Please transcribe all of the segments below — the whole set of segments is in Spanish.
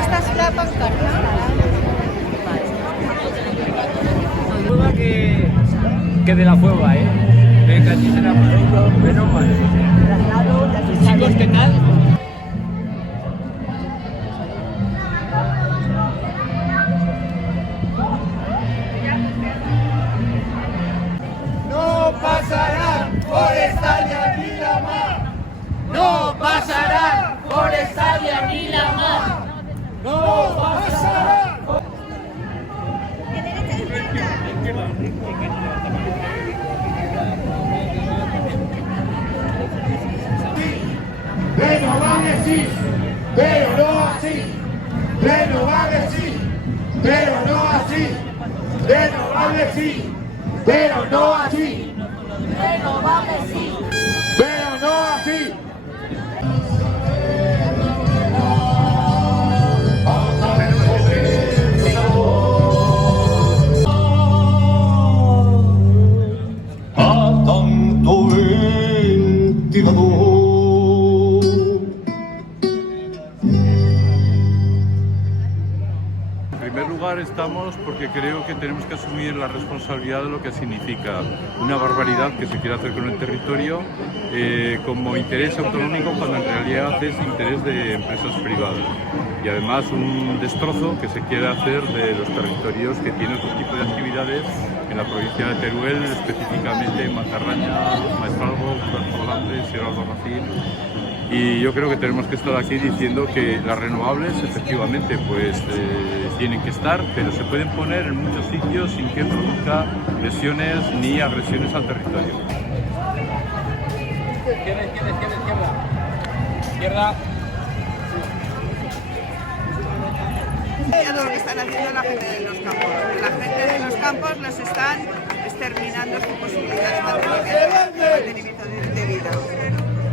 Esta es la pancarta. Duda que de la fuega, Venga, aquí será menos mal. Chicos, ¿qué tal? No pasarán por Estalia ni la mar. No pasarán por Estalia ni la mar. No pasarán. Renovables sí, pero no así. Renovables sí, pero no así. Renovables sí, pero no así. Renovables sí, pero no así. A tanto ventilador. En primer lugar estamos porque creo que tenemos que asumir la responsabilidad de lo que significa una barbaridad que se quiere hacer con el territorio como interés autonómico cuando en realidad es interés de empresas privadas y además un destrozo que se quiere hacer de los territorios que tienen otro tipo de actividades en la provincia de Teruel, específicamente en Matarraña, Maestrazgo, Curazao, Sierra Albarracín. Y yo creo que tenemos que estar aquí diciendo que las renovables efectivamente pues tienen que estar, pero se pueden poner en muchos sitios sin que produzca lesiones ni agresiones al territorio. Izquierda. Lo que están haciendo la gente de los campos. La gente de los campos los están exterminando su posibilidad de mantenimiento de vida.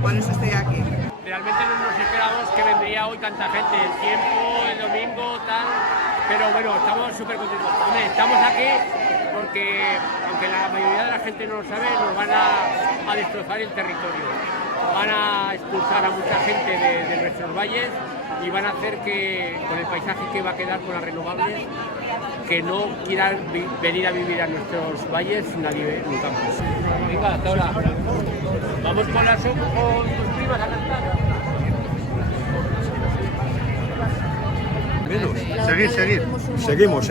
Por eso estoy aquí. Realmente no nos esperábamos que vendría hoy tanta gente, el tiempo, el domingo, tal, pero bueno, estamos súper contentos. Hombre, estamos aquí porque, aunque la mayoría de la gente no lo sabe, nos van a destrozar el territorio. Van a expulsar a mucha gente de nuestros valles y van a hacer que, con el paisaje que va a quedar con las renovables, que no quieran venir a vivir a nuestros valles nadie nunca más. Venga, hasta ahora. Vamos con tus primas a cantar. Seguir. Seguimos.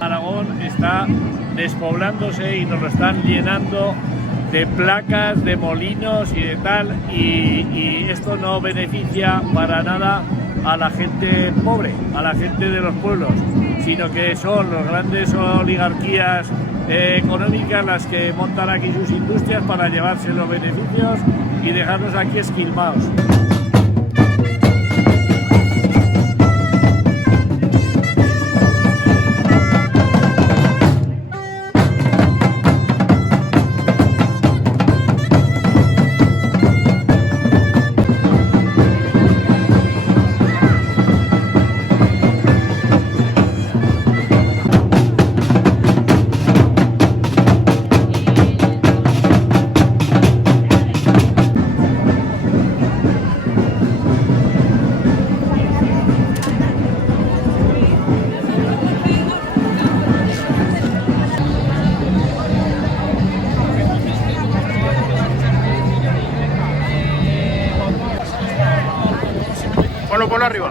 Aragón está despoblándose y nos lo están llenando de placas, de molinos y de tal, y esto no beneficia para nada a la gente pobre, a la gente de los pueblos, sino que son las grandes oligarquías económicas las que montan aquí sus industrias para llevarse los beneficios y dejarnos aquí esquilmados. Ponlo arriba.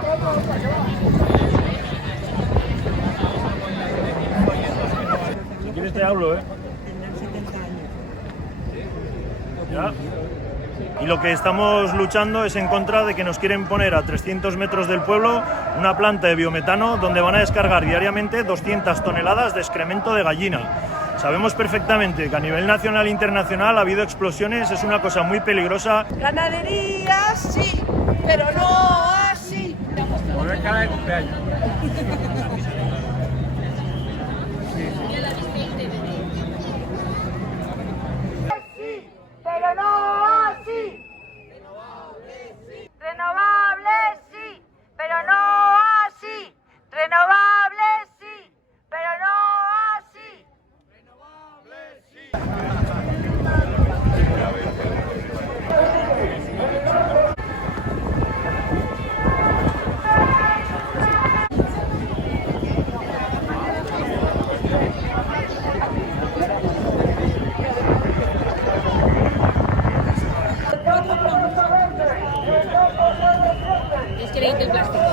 Si quieres te hablo, ¿Ya? Y lo que estamos luchando es en contra de que nos quieren poner a 300 metros del pueblo una planta de biometano donde van a descargar diariamente 200 toneladas de excremento de gallina. Sabemos perfectamente que a nivel nacional e internacional ha habido explosiones, es una cosa muy peligrosa. Ganadería sí, pero no así. Volver cara de cumpleaños. Pero no así. del plástico.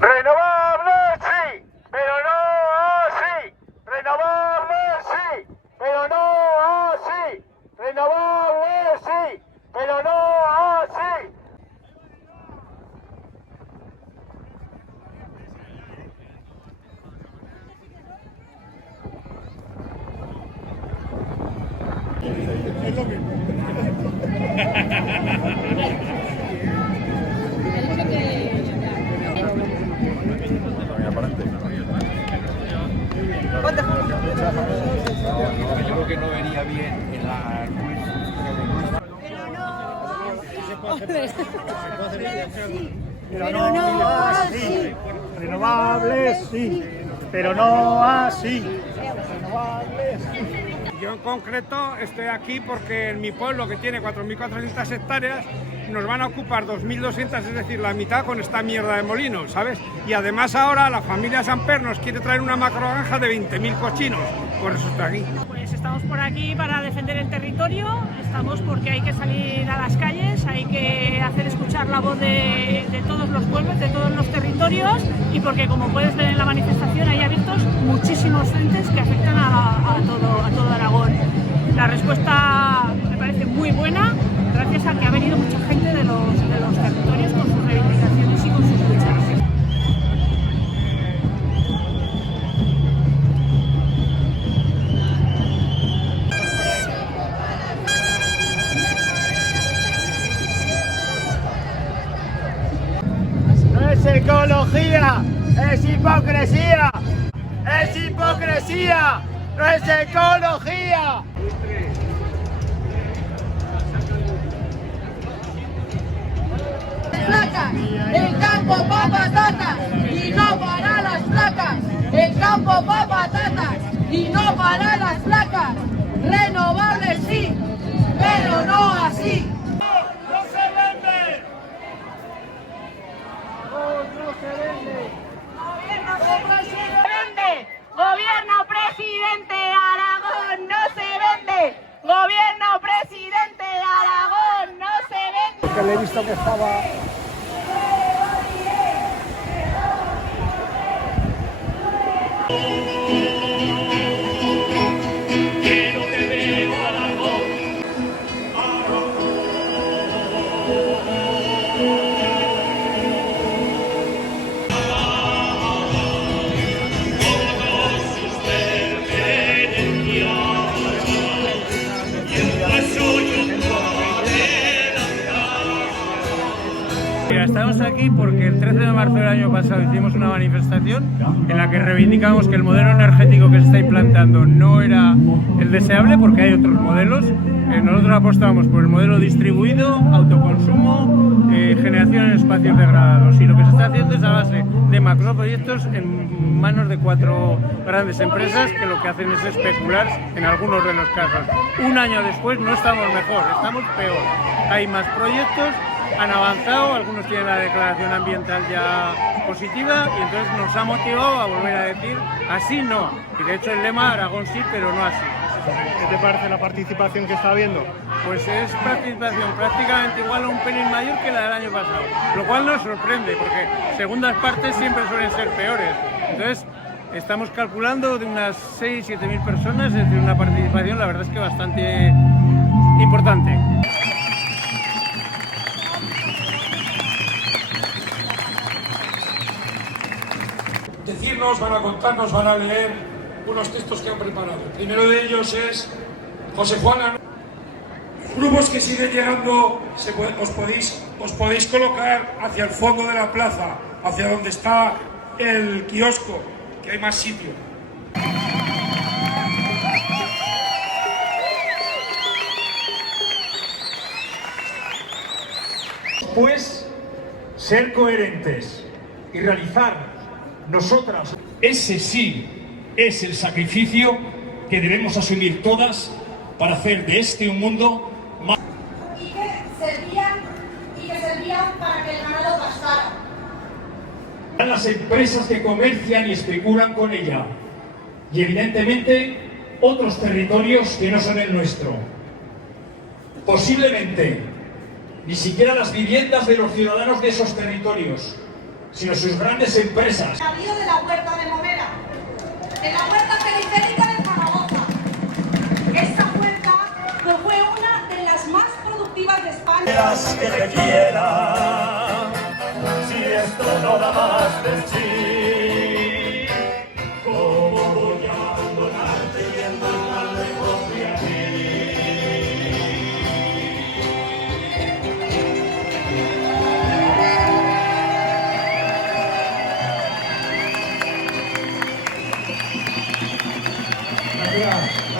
Renovables sí, pero no así. Renovables sí, pero no así. Renovables sí, pero no así. Yo creo que no venía bien en la Pero no así. Renovables sí, pero no así. Yo en concreto estoy aquí porque en mi pueblo, que tiene 4.400 hectáreas, nos van a ocupar 2.200, es decir, la mitad con esta mierda de molinos, ¿sabes? Y además ahora la familia Samper nos quiere traer una macrogranja de 20.000 cochinos, por eso estoy aquí. Pues estamos por aquí para defender el territorio, estamos porque hay que salir a las calles, hay que hacer escuchar la voz de todos los pueblos, de todos los territorios, y porque, como puedes ver en la manifestación, hay abiertos muchísimos frentes que afectan a todo Aragón. La respuesta me parece muy buena, gracias a que ha venido mucha gente de los territorios con sus reivindicaciones y con sus luchas. No es ecología, es hipocresía. Es hipocresía, no es ecología. Placas, el campo pa' patatas y no para las placas. El campo pa' patatas y no para las placas. Renovables sí, pero no así. ¡No se vende! ¡No se vende! Gobierno presidente Aragón no se vende. Gobierno presidente Aragón no se vende. Porque le he visto que estaba... Estamos aquí porque el 13 de marzo del año pasado hicimos una manifestación en la que reivindicamos que el modelo energético que se está implantando no era el deseable, porque hay otros modelos. Nosotros apostamos por el modelo distribuido, autoconsumo, generación en espacios degradados, y lo que se está haciendo es a base de macroproyectos en manos de 4 grandes empresas que lo que hacen es especular en algunos de los casos. Un año después no estamos mejor, estamos peor. Hay más proyectos, han avanzado, algunos tienen la declaración ambiental ya positiva, y entonces nos ha motivado a volver a decir así no. Y de hecho el lema Aragón sí, pero no así. ¿Qué te parece la participación que está habiendo? Pues es participación prácticamente igual o un pelín mayor que la del año pasado, lo cual nos sorprende porque segundas partes siempre suelen ser peores. Entonces estamos calculando de unas 6.000-7.000 personas, es decir, una participación la verdad es que bastante importante. Decirnos, van a contarnos, van a leer unos textos que han preparado. El primero de ellos es José Juan. Grupos que siguen llegando, os podéis colocar hacia el fondo de la plaza, hacia donde está el kiosco, que hay más sitio. Pues ser coherentes y realizar nosotras. Ese sí es el sacrificio que debemos asumir todas para hacer de este un mundo más... Y que servían para que el ganado pastara. Las empresas que comercian y especulan con ella. Y evidentemente otros territorios que no son el nuestro. Posiblemente ni siquiera las viviendas de los ciudadanos de esos territorios, sino sus grandes empresas. Salido de la huerta de Momera, en la huerta periférica de Zaragoza. Esta huerta fue una de las más productivas de España. Que te quiera, si esto no da más de sí, ¿cómo voy a abandonarte y encontrarme propia a ti? Gracias.